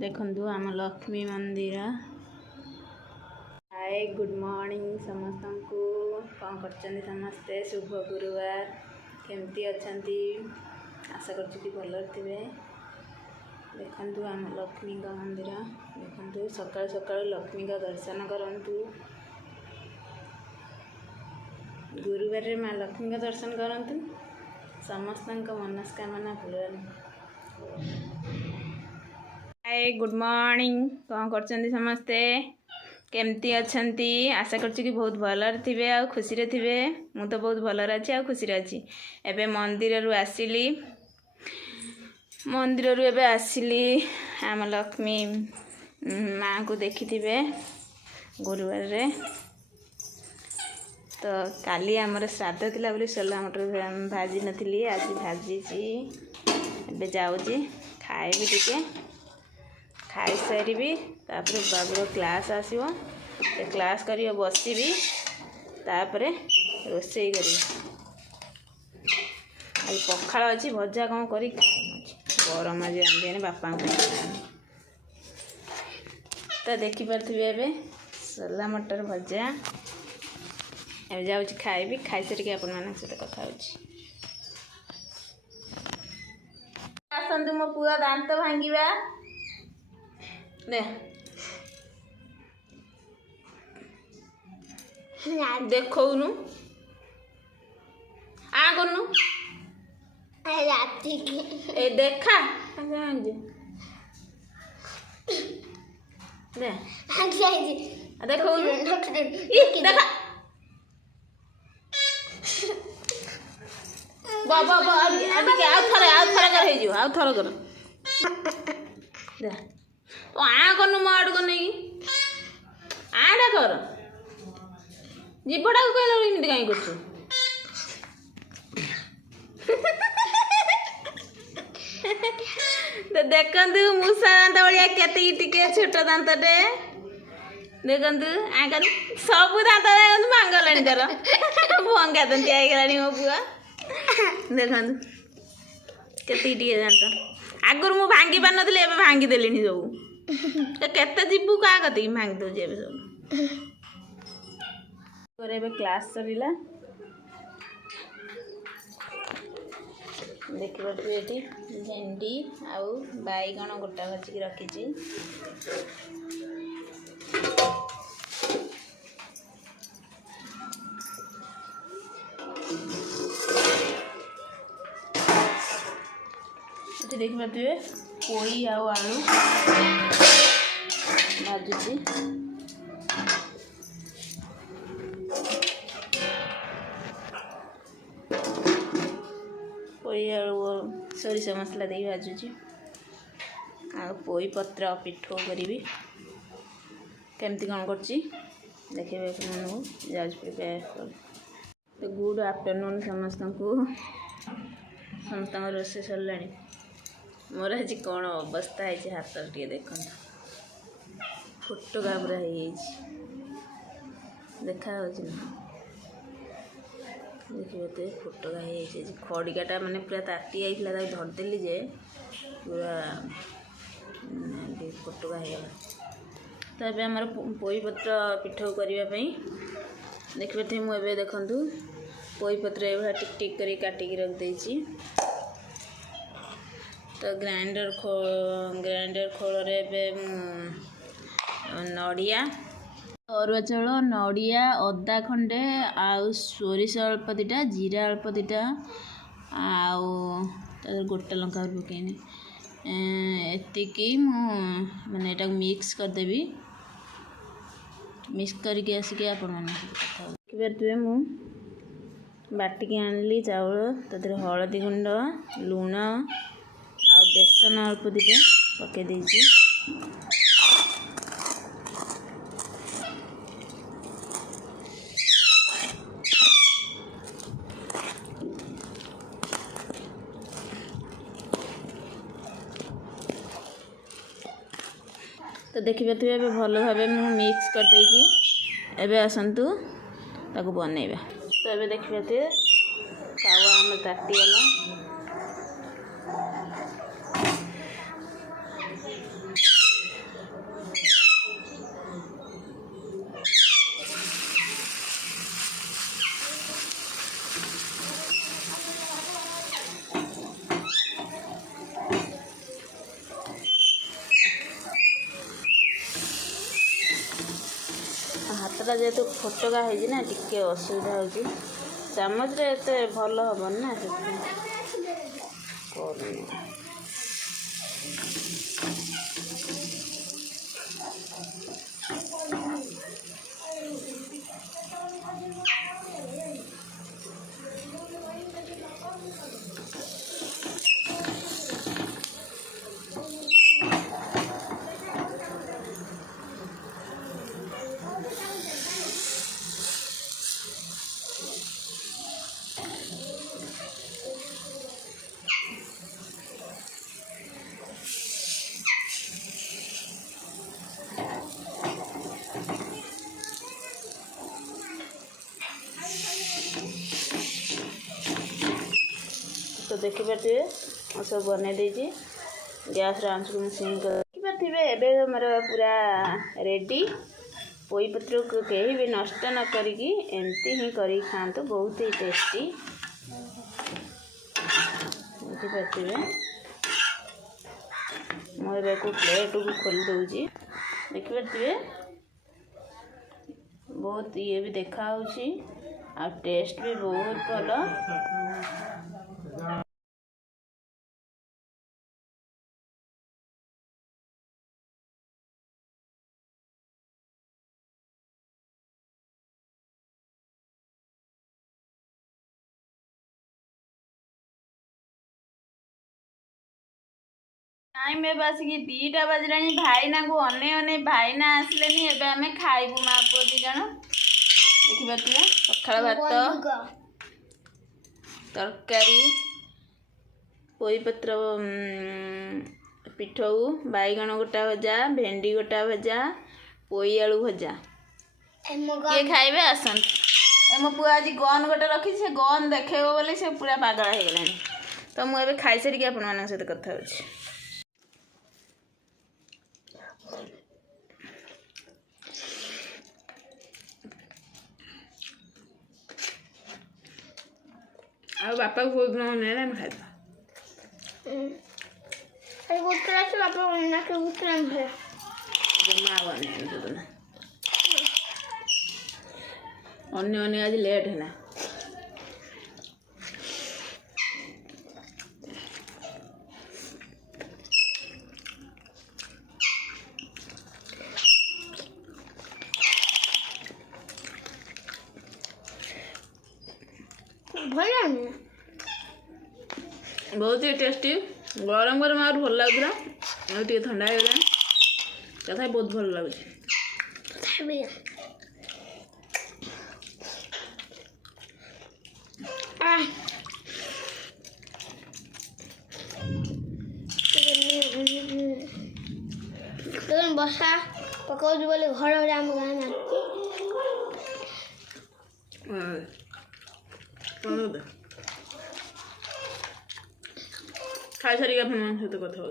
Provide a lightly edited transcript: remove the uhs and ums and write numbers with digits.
देखु आम लक्ष्मी मंदिर। हाय गुड मॉर्निंग समस्त को कौन कर समस्ते शुभ गुरुवार केमती अच्छा आशा कर भल थे। देखु आम लक्ष्मी मंदिर देखु सकाल सकाल लक्ष्मी का दर्शन करंतु गुरुवार रे माँ लक्ष्मी का दर्शन करंतु समस्त मनस्कामना पूर्ण। हाय गुड मॉर्निंग कौन कर समस्ते केमती अच्छा आशा कर बहुत भलर थे आ खुशी रे थे। मु तो बहुत भलर अच्छी आ खुशी अच्छी। एबे मंदिर रु आसिली मंदिर रु एबे आसिली आम लक्ष्मी माँ को देखी थे गुरुवार रे। तो काली आमर श्राद्ध थिला बोली सोला मटर भाजी नथली आज भाजी एबे जाऊँगी खाएबी टिके खाई सारी तापर बाबूर क्लास आसो क्लास कर बसबी तापर रोसे करी आज पखाड़ अच्छी भजा कौन कर गरम आज आने बापा तो देखिपे एबे सोला मटर भजा एबे जाऊँगी खाइबी खाई सारिक आपण मान सहित कथा आसतु मो पुआ दांत भांगा दे देखौनु आ करनु ए देखा दे देखौनु देखा बाबा अभी आउ थरे कर दे तो आ करनु मो आड़ कर नहीं आड़ा कर जीवटा को कहला इमिति काई करछु तो देखंतु मूसा दांत बलिया केते टिके छोट दांतटे देखंतु आ कर सब दांत भांगलानी तर भंगा दंती आई गलानी मो बुआ देखंतु केते टिके दांत आगर मु भांगी पार नथले एबे भांगी देलिनी सब तो केते जीवु का कति भांगी दो जेबे सब एबे क्लास सरिला देखिए ये भेंडी आउ बैगण गोटा भाजिक रखी देखिए पोई आउ आलू भाजुची पोई आलू सोरिष मसला दे भाजुची आ पोई पत्र पिठो करी केमती कौन कर देखिए जाऊँ। तो गुड आफ्टरनून समस्त को समस्त रोसे सरला मोर आज कौन अवस्था है हाथ टे देख फोटका पूरा देखा देखिए तो फोटका खड़िकाटा माने पूरा ताती आई धरदेली जे पूरा फोटका हो तो ये आम पोई पत्र पिठो करने देखिए मुझे देखु पोई पत्र ये टिक टिक कर काटिकी रखी तो ग्राइंडर खोल नड़िया अरुआ चाउल नड़िया अदा खंडे आउ सोरिष अल्प दीटा जीरा अल्प दीटा आउ गोटा लंका पकईनी एतिकी माने एटा मिक्स करदेवी मिक्स करके आसिक आपण देखिए मु बाटिकी आनली चाउल तो हलदी गुंड लुण आ बेसन अल्प दीटा पकई देइछि तो देखिए भल भाव मिक्स कर देबे आसतु ताको बनैबा। तो ये देखिए तावा आम ताटीगला ମାଂସଟା ଯେହେତୁ ଫୋଟକା ହେଇଛି ନା ଟିକେ ଅସୁବିଧା ହେଉଛି। ଚାମଚରେ ଏତେ ଭଲ ହେବନି ନା ସେଥିପାଇଁ କରୁନି। तो देखिपारे सब बन देती गैस आंच को सिम देखिपारे एवं मोर पूरा रेडी। पोई पत्र को कहीं भी नष्ट न करी एमती ही करी खातु बहुत ही टेस्टी। देखिपारे मुझे प्लेट को खोली दूची देखिपारे बहुत ये भी देखा आ टेस्ट भी बहुत भल। टाइम ए बसिकी 2टा बजला भाईना को अने अने भाईना आसले एबे आमे खाइबू माँ पुओ 2 जण। देखिपारे पखाल भात तरकारी पोई पत्र पिठऊ बैगण गोटा भजा भेंडी गोटा भजा पोई आलू भजा किए खाइबे आसन। मो पुआ आज गन गोटे रखी से गन देखेब बोले से पूरा पागल हो गलानी। तो मुझे खाई सारिक आपण मान सहित कथा होछि। आ बापा को नहीं ना खाई अरे वो तरह से बापा ना के उतना है जमा बने तो ना अन्य अन्य आज लेट है ना। बहुत ही टेस्टी गरम गरम और भल लगुला और टे ठंडा हो गला तथा बहुत भल लगुच। बसा पकाऊ बोले घर आम गाना खाई सारिक सहित कथा हो।